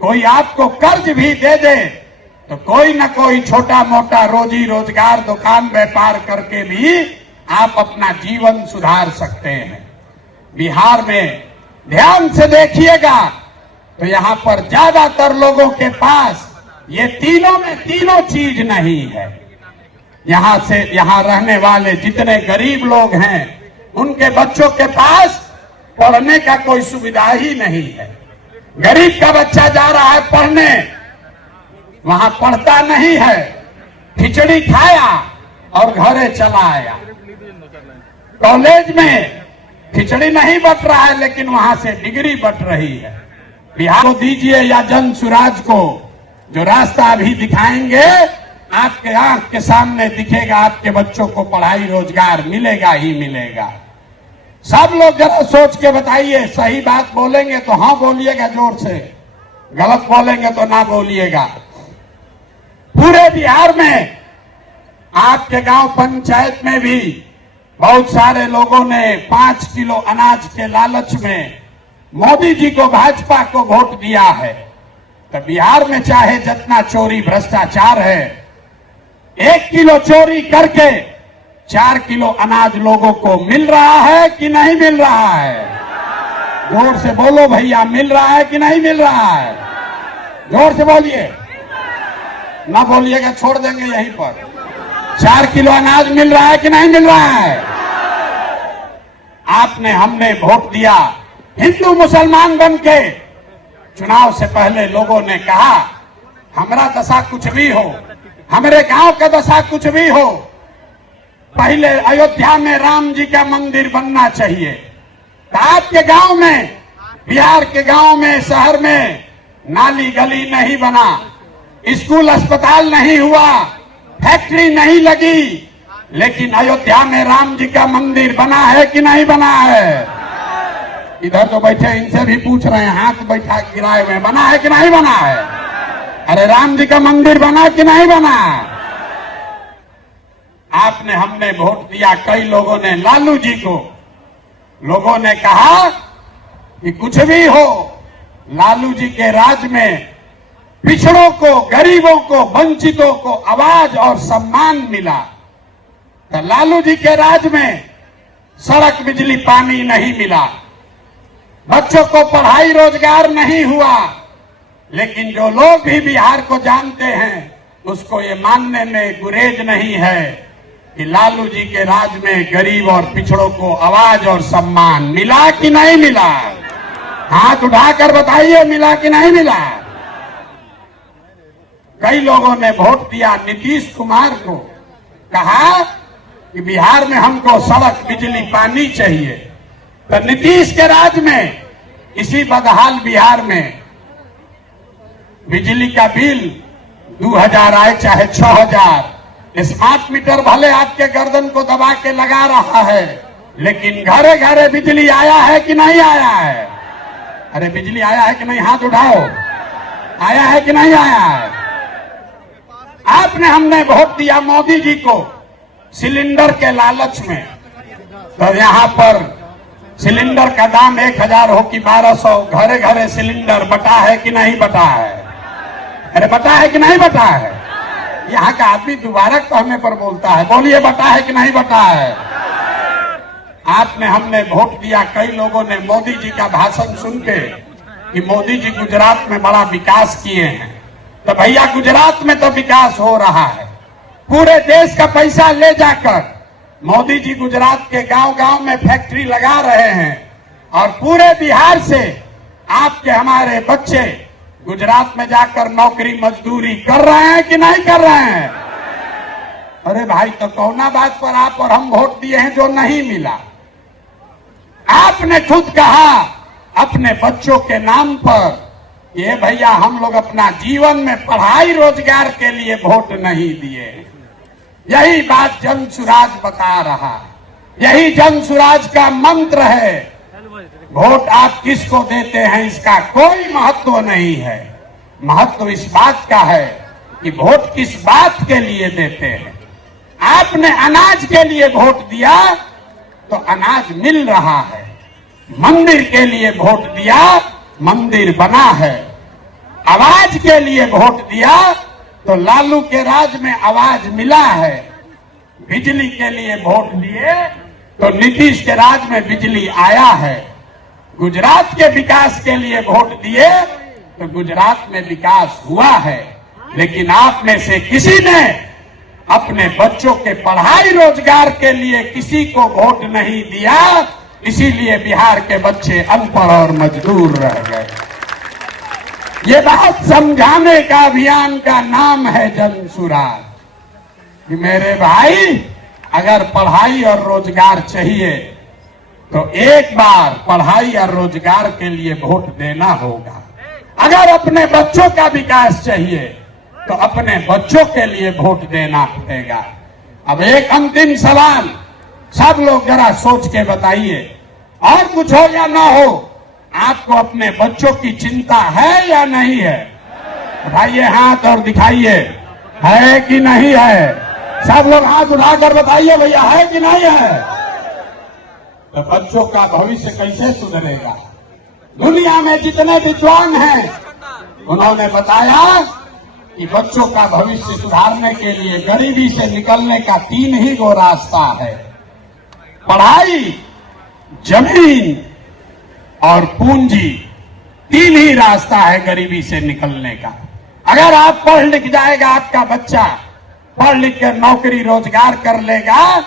कोई आपको कर्ज भी दे दे, तो कोई न कोई छोटा मोटा रोजी रोजगार, दुकान व्यापार करके भी आप अपना जीवन सुधार सकते हैं। बिहार में ध्यान से देखिएगा तो यहां पर ज्यादातर लोगों के पास ये तीनों चीज नहीं है। यहां रहने वाले जितने गरीब लोग हैं, उनके बच्चों के पास पढ़ने का कोई सुविधा ही नहीं है। गरीब का बच्चा जा रहा है पढ़ने, वहां पढ़ता नहीं है, खिचड़ी खाया और घरे चला आया। कॉलेज में खिचड़ी नहीं बट रहा है, लेकिन वहां से डिग्री बट रही है। बिहार को दीजिए या जन सुराज को, जो रास्ता अभी दिखाएंगे, आपके आंख के सामने दिखेगा। आपके बच्चों को पढ़ाई रोजगार मिलेगा ही मिलेगा। सब लोग जरा सोच के बताइए, सही बात बोलेंगे तो हाँ बोलिएगा जोर से, गलत बोलेंगे तो ना बोलिएगा। पूरे बिहार में आपके गांव पंचायत में भी बहुत सारे लोगों ने 5 किलो अनाज के लालच में मोदी जी को, भाजपा को वोट दिया है। तो बिहार में चाहे जितना चोरी भ्रष्टाचार है, 1 किलो चोरी करके 4 किलो अनाज लोगों को मिल रहा है कि नहीं मिल रहा है? जोर से बोलो भैया, मिल रहा है कि नहीं मिल रहा है? जोर से बोलिए, ना बोलिएगा छोड़ देंगे यहीं पर। 4 किलो अनाज मिल रहा है कि नहीं मिल रहा है? हमने वोट दिया हिंदू मुसलमान बन के। चुनाव से पहले लोगों ने कहा हमारा दशा कुछ भी हो, हमारे गांव का दशा कुछ भी हो, पहले अयोध्या में राम जी का मंदिर बनना चाहिए। तो आपके गांव में, बिहार के गांव में, शहर में नाली गली नहीं बना, स्कूल अस्पताल नहीं हुआ, फैक्ट्री नहीं लगी, लेकिन अयोध्या में राम जी का मंदिर बना है कि नहीं बना है? इधर तो बैठे इनसे भी पूछ रहे हैं, हाथ बैठा गिराए हुए, बना है कि नहीं बना है? अरे राम जी का मंदिर बना कि नहीं बना? आपने हमने वोट दिया, कई लोगों ने लालू जी को। लोगों ने कहा कि कुछ भी हो, लालू जी के राज में पिछड़ों को, गरीबों को, वंचितों को आवाज और सम्मान मिला। तो लालू जी के राज में सड़क, बिजली, पानी नहीं मिला, बच्चों को पढ़ाई रोजगार नहीं हुआ। लेकिन जो लोग भी बिहार को जानते हैं, उसको ये मानने में गुरेज नहीं है कि लालू जी के राज में गरीब और पिछड़ों को आवाज और सम्मान मिला कि नहीं मिला? हाथ उठाकर बताइए, मिला कि नहीं मिला? कई लोगों ने वोट दिया नीतीश कुमार को, कहा कि बिहार में हमको सड़क, बिजली, पानी चाहिए। तो नीतीश के राज में इसी बदहाल बिहार में बिजली का बिल 2000 आए चाहे 6000, स्मार्ट मीटर भले आपके गर्दन को दबा के लगा रहा है, लेकिन घरे घरे बिजली आया है कि नहीं आया है? अरे बिजली आया है कि नहीं? हाथ उठाओ, आया है कि नहीं आया है? आपने हमने वोट दिया मोदी जी को सिलेंडर के लालच में। तो यहां पर सिलेंडर का दाम 1000 हो कि 1200, घरे घरे सिलेंडर बटा है कि नहीं बटा है? अरे बटा है कि नहीं बटा है? यहाँ का आदमी दोबारा कहने पर बोलता है, बोलिए बटा है कि नहीं बटा है? आपने हमने वोट दिया, कई लोगों ने मोदी जी का भाषण सुन के कि मोदी जी गुजरात में बड़ा विकास किए हैं। तो भैया गुजरात में तो विकास हो रहा है, पूरे देश का पैसा ले जाकर मोदी जी गुजरात के गांव गांव में फैक्ट्री लगा रहे हैं, और पूरे बिहार से आपके हमारे बच्चे गुजरात में जाकर नौकरी मजदूरी कर रहे हैं कि नहीं कर रहे हैं? अरे भाई, तो कौना बात पर आप और हम वोट दिए हैं जो नहीं मिला? आपने खुद कहा अपने बच्चों के नाम पर, ये भैया हम लोग अपना जीवन में पढ़ाई रोजगार के लिए वोट नहीं दिए। यही बात जन सुराज बता रहा है, यही जन सुराज का मंत्र है। वोट आप किसको देते हैं इसका कोई महत्व नहीं है, महत्व इस बात का है कि वोट किस बात के लिए देते हैं। आपने अनाज के लिए वोट दिया तो अनाज मिल रहा है, मंदिर के लिए वोट दिया, मंदिर बना है, आवाज के लिए वोट दिया तो लालू के राज में आवाज मिला है, बिजली के लिए वोट दिए तो नीतीश के राज में बिजली आया है, गुजरात के विकास के लिए वोट दिए तो गुजरात में विकास हुआ है। लेकिन आप में से किसी ने अपने बच्चों के पढ़ाई रोजगार के लिए किसी को वोट नहीं दिया, इसीलिए बिहार के बच्चे अनपढ़ और मजदूर रह गए। ये बात समझाने का अभियान का नाम है जन सुराज कि मेरे भाई, अगर पढ़ाई और रोजगार चाहिए तो एक बार पढ़ाई और रोजगार के लिए वोट देना होगा। अगर अपने बच्चों का विकास चाहिए तो अपने बच्चों के लिए वोट देना पड़ेगा। अब एक अंतिम सवाल, सब लोग जरा सोच के बताइए, और कुछ हो या ना हो, आपको अपने बच्चों की चिंता है या नहीं है? उठाइए हाथ और दिखाइए, है कि नहीं है? सब लोग हाथ उठाकर बताइए भैया, है कि नहीं है? तो बच्चों का भविष्य कैसे सुधरेगा? दुनिया में जितने विद्वान हैं उन्होंने बताया कि बच्चों का भविष्य सुधारने के लिए गरीबी से निकलने का 3 ही गो रास्ता है, पढ़ाई, जमीन और पूंजी। 3 ही रास्ता है गरीबी से निकलने का। अगर आप पढ़ लिख जाएगा, आपका बच्चा पढ़ लिख कर नौकरी रोजगार कर लेगा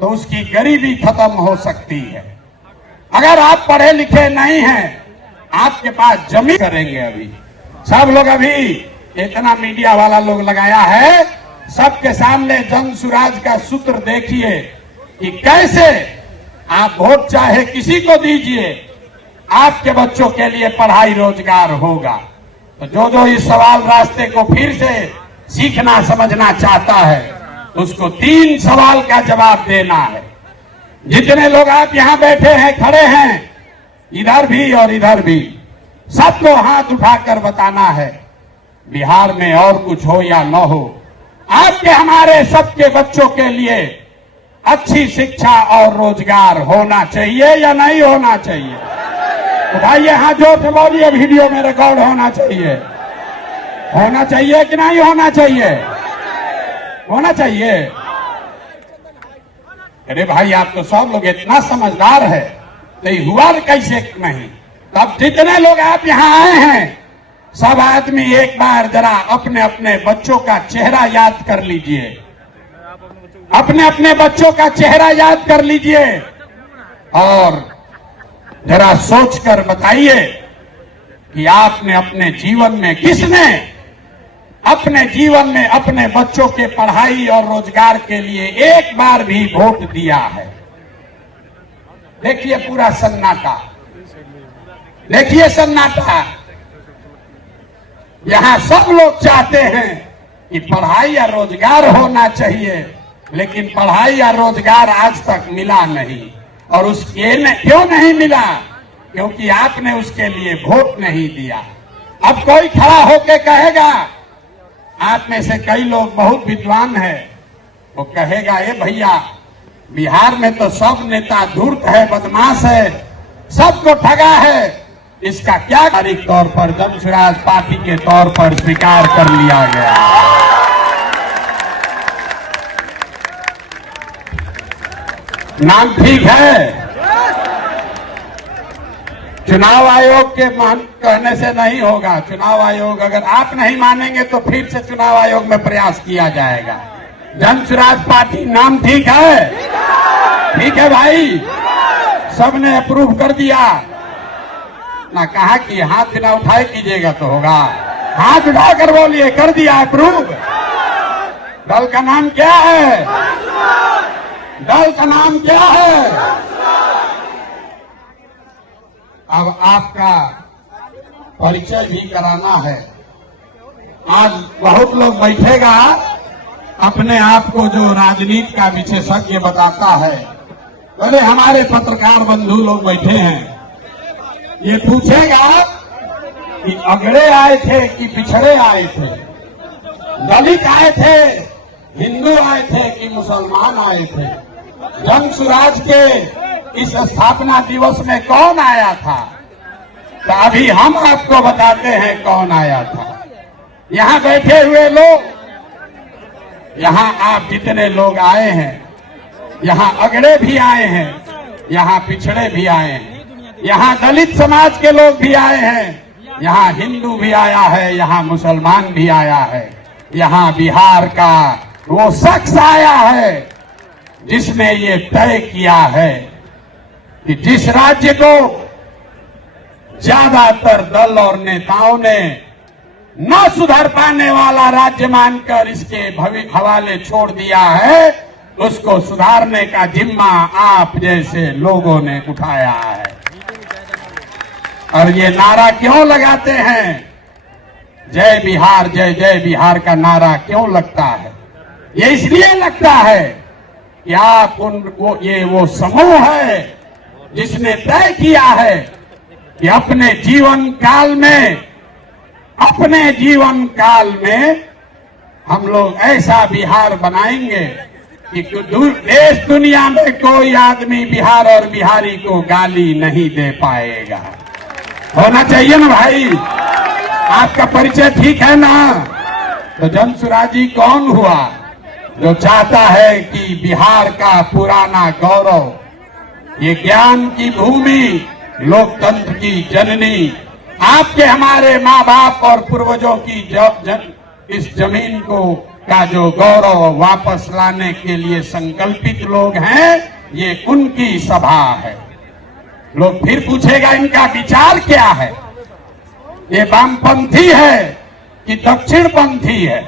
तो उसकी गरीबी खत्म हो सकती है। अगर आप पढ़े लिखे नहीं हैं, आपके पास जमीन करेंगे। अभी सब लोग, अभी इतना मीडिया वाला लोग लगाया है, सबके सामने जन सुराज का सूत्र देखिए कि कैसे आप वोट चाहे किसी को दीजिए, आपके बच्चों के लिए पढ़ाई रोजगार होगा। तो जो इस सवाल रास्ते को फिर से सीखना समझना चाहता है उसको 3 सवाल का जवाब देना है। जितने लोग आप यहां बैठे हैं, खड़े हैं, इधर भी और इधर भी, सबको हाथ उठाकर बताना है बिहार में और कुछ हो या न हो, आपके हमारे सबके बच्चों के लिए अच्छी शिक्षा और रोजगार होना चाहिए या नहीं होना चाहिए? उठाइए हाथ, जोर से बोलिए, वीडियो में रिकॉर्ड होना चाहिए। होना चाहिए कि नहीं होना चाहिए? होना चाहिए। अरे भाई, आप तो सब लोग इतना समझदार है, तो ये हुआ कैसे नहीं? तब जितने लोग आप यहां आए हैं, सब आदमी एक बार जरा अपने अपने बच्चों का चेहरा याद कर लीजिए, अपने अपने बच्चों का चेहरा याद कर लीजिए और जरा सोचकर बताइए कि आपने अपने जीवन में, किसने अपने जीवन में अपने बच्चों के पढ़ाई और रोजगार के लिए एक बार भी वोट दिया है? देखिए पूरा सन्नाटा, देखिए सन्नाटा। यहां सब लोग चाहते हैं कि पढ़ाई या रोजगार होना चाहिए, लेकिन पढ़ाई या रोजगार आज तक मिला नहीं। और उसके क्यों नहीं मिला? क्योंकि आपने उसके लिए वोट नहीं दिया। अब कोई खड़ा होके कहेगा, आप में से कई लोग बहुत विद्वान हैं, वो कहेगा, ये भैया बिहार में तो सब नेता धूर्त है, बदमाश है, सबको ठगा है, इसका क्या तारीख तौर पर जनसुराज पार्टी के तौर पर स्वीकार कर लिया गया। नाम ठीक है? चुनाव आयोग के कहने से नहीं होगा। चुनाव आयोग, अगर आप नहीं मानेंगे तो फिर से चुनाव आयोग में प्रयास किया जाएगा। जनसुराज पार्टी नाम ठीक है? ठीक है भाई, सबने अप्रूव कर दिया ना? कहा कि हाथ बिना उठाए कीजिएगा तो होगा। हाथ उठाकर बोलिए, कर दिया अप्रूव। दल का नाम क्या है? दल का नाम क्या है? अब आपका परिचय भी कराना है। आज बहुत लोग बैठेगा, अपने आप को जो राजनीति का विशेषज्ञ बताता है। पहले हमारे पत्रकार बंधु लोग बैठे हैं, ये पूछेगा कि अगड़े आए थे कि पिछड़े आए थे, दलित आए थे, हिंदू आए थे कि मुसलमान आए थे? जनसुराज के इस स्थापना दिवस में कौन आया था? तो अभी हम आपको बताते हैं कौन आया था। यहां बैठे हुए लोग, यहां आप जितने लोग आए हैं, यहां अगड़े भी आए हैं, यहां पिछड़े भी आए हैं, यहां दलित समाज के लोग भी आए हैं, यहां हिंदू भी आया है, यहां मुसलमान भी आया है, यहां बिहार का वो शख्स आया है जिसने ये तय किया है कि जिस राज्य को ज्यादातर दल और नेताओं ने न सुधर पाने वाला राज्य मानकर इसके हवाले छोड़ दिया है, उसको सुधारने का जिम्मा आप जैसे लोगों ने उठाया है। और ये नारा क्यों लगाते हैं? जय बिहार, जय जय बिहार का नारा क्यों लगता है? ये इसलिए लगता है कि आप उनको, ये वो समूह है जिसने तय किया है कि अपने जीवन काल में हम लोग ऐसा बिहार बनाएंगे कि देश दुनिया में कोई आदमी बिहार और बिहारी को गाली नहीं दे पाएगा। होना चाहिए ना भाई? आपका परिचय ठीक है ना? तो जनसुराजी कौन हुआ? जो चाहता है कि बिहार का पुराना गौरव, ये ज्ञान की भूमि, लोकतंत्र की जननी, आपके हमारे माँ बाप और पूर्वजों की इस जमीन को का जो गौरव वापस लाने के लिए संकल्पित लोग हैं, ये उनकी सभा है। लोग फिर पूछेगा इनका विचार क्या है? ये वामपंथी है कि दक्षिणपंथी है?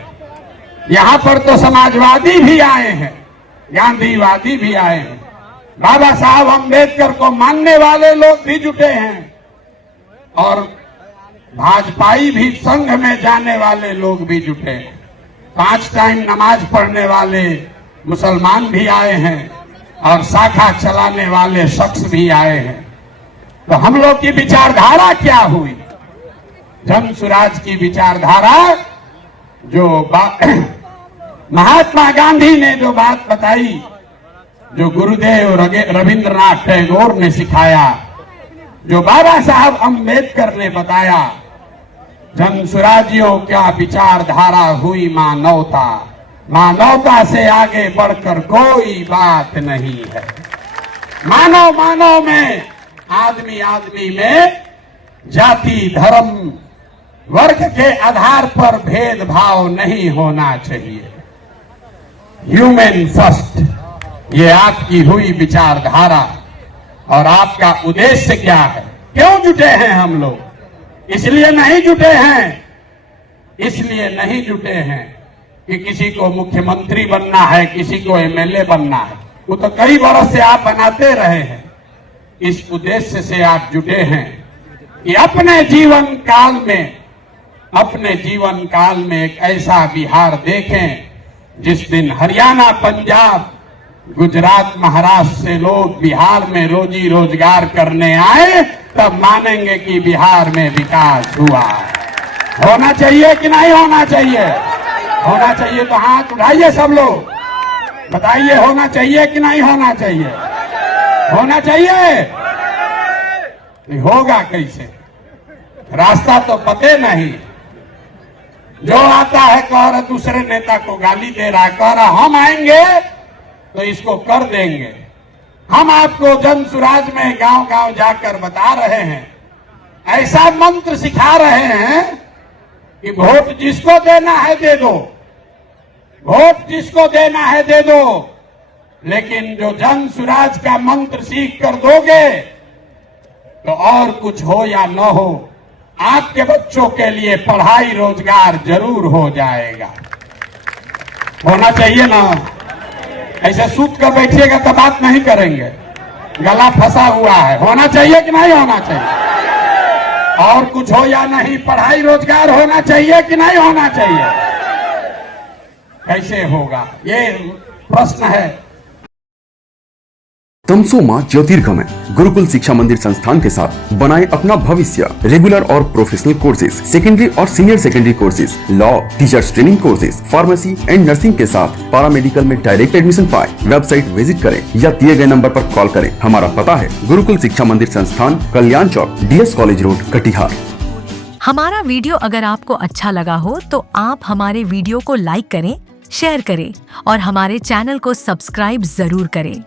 यहां पर तो समाजवादी भी आए हैं, गांधीवादी भी आए हैं, बाबा साहब अम्बेडकर को मानने वाले लोग भी जुटे हैं, और भाजपाई भी संघ में जाने वाले लोग भी जुटे हैं। 5 टाइम नमाज पढ़ने वाले मुसलमान भी आए हैं और शाखा चलाने वाले शख्स भी आए हैं। तो हम लोग की विचारधारा क्या हुई? जन सुराज की विचारधारा जो महात्मा गांधी ने जो बात बताई, जो गुरुदेव रविंद्रनाथ टैगोर ने सिखाया, जो बाबा साहब अम्बेडकर ने बताया, जन सुराजियों क्या विचारधारा हुई मानवता। मानवता से आगे बढ़कर कोई बात नहीं है। मानव मानव में, आदमी आदमी में जाति धर्म वर्ग के आधार पर भेदभाव नहीं होना चाहिए। ह्यूमन फर्स्ट, ये आपकी हुई विचारधारा। और आपका उद्देश्य क्या है? क्यों जुटे हैं हम लोग? इसलिए नहीं जुटे हैं कि किसी को मुख्यमंत्री बनना है, किसी को एमएलए बनना है। वो तो कई बरस से आप बनाते रहे हैं। इस उद्देश्य से आप जुटे हैं कि अपने जीवन काल में एक ऐसा बिहार देखें जिस दिन हरियाणा, पंजाब, गुजरात, महाराष्ट्र से लोग बिहार में रोजी रोजगार करने आए, तब मानेंगे कि बिहार में विकास हुआ। होना चाहिए कि नहीं होना चाहिए? होना चाहिए। तो हाथ उठाइए सब लोग, बताइए होना चाहिए कि नहीं होना चाहिए? होना चाहिए। होगा कैसे? रास्ता तो पते नहीं। जो आता है कह रहा, दूसरे नेता को गाली दे रहा है, कह रहा हम आएंगे तो इसको कर देंगे। हम आपको जन सुराज में गांव गांव जाकर बता रहे हैं, ऐसा मंत्र सिखा रहे हैं कि वोट जिसको देना है दे दो, वोट जिसको देना है दे दो। लेकिन जो जन सुराज का मंत्र सीख कर दोगे तो और कुछ हो या न हो, आपके बच्चों के लिए पढ़ाई रोजगार जरूर हो जाएगा। होना चाहिए ना? ऐसे सूत कर बैठिएगा तो बात नहीं करेंगे, गला फंसा हुआ है। होना चाहिए कि नहीं होना चाहिए? और कुछ हो या नहीं, पढ़ाई रोजगार होना चाहिए कि नहीं होना चाहिए? कैसे होगा, ये प्रश्न है। तमसोमा ज्योतिर्गमय गुरुकुल शिक्षा मंदिर संस्थान के साथ बनाए अपना भविष्य। रेगुलर और प्रोफेशनल कोर्सेज, सेकेंडरी और senior secondary courses, law, teachers training courses, pharmacy and nursing के साथ पैरामेडिकल में डायरेक्ट एडमिशन पाए। वेबसाइट विजिट करें या दिए गए नंबर पर कॉल करें। हमारा पता है गुरुकुल शिक्षा मंदिर संस्थान, कल्याण चौक, DS कॉलेज रोड, कटिहार। हमारा वीडियो अगर आपको अच्छा लगा हो तो आप हमारे वीडियो को लाइक करें, शेयर करें और हमारे चैनल को सब्सक्राइब जरूर करें।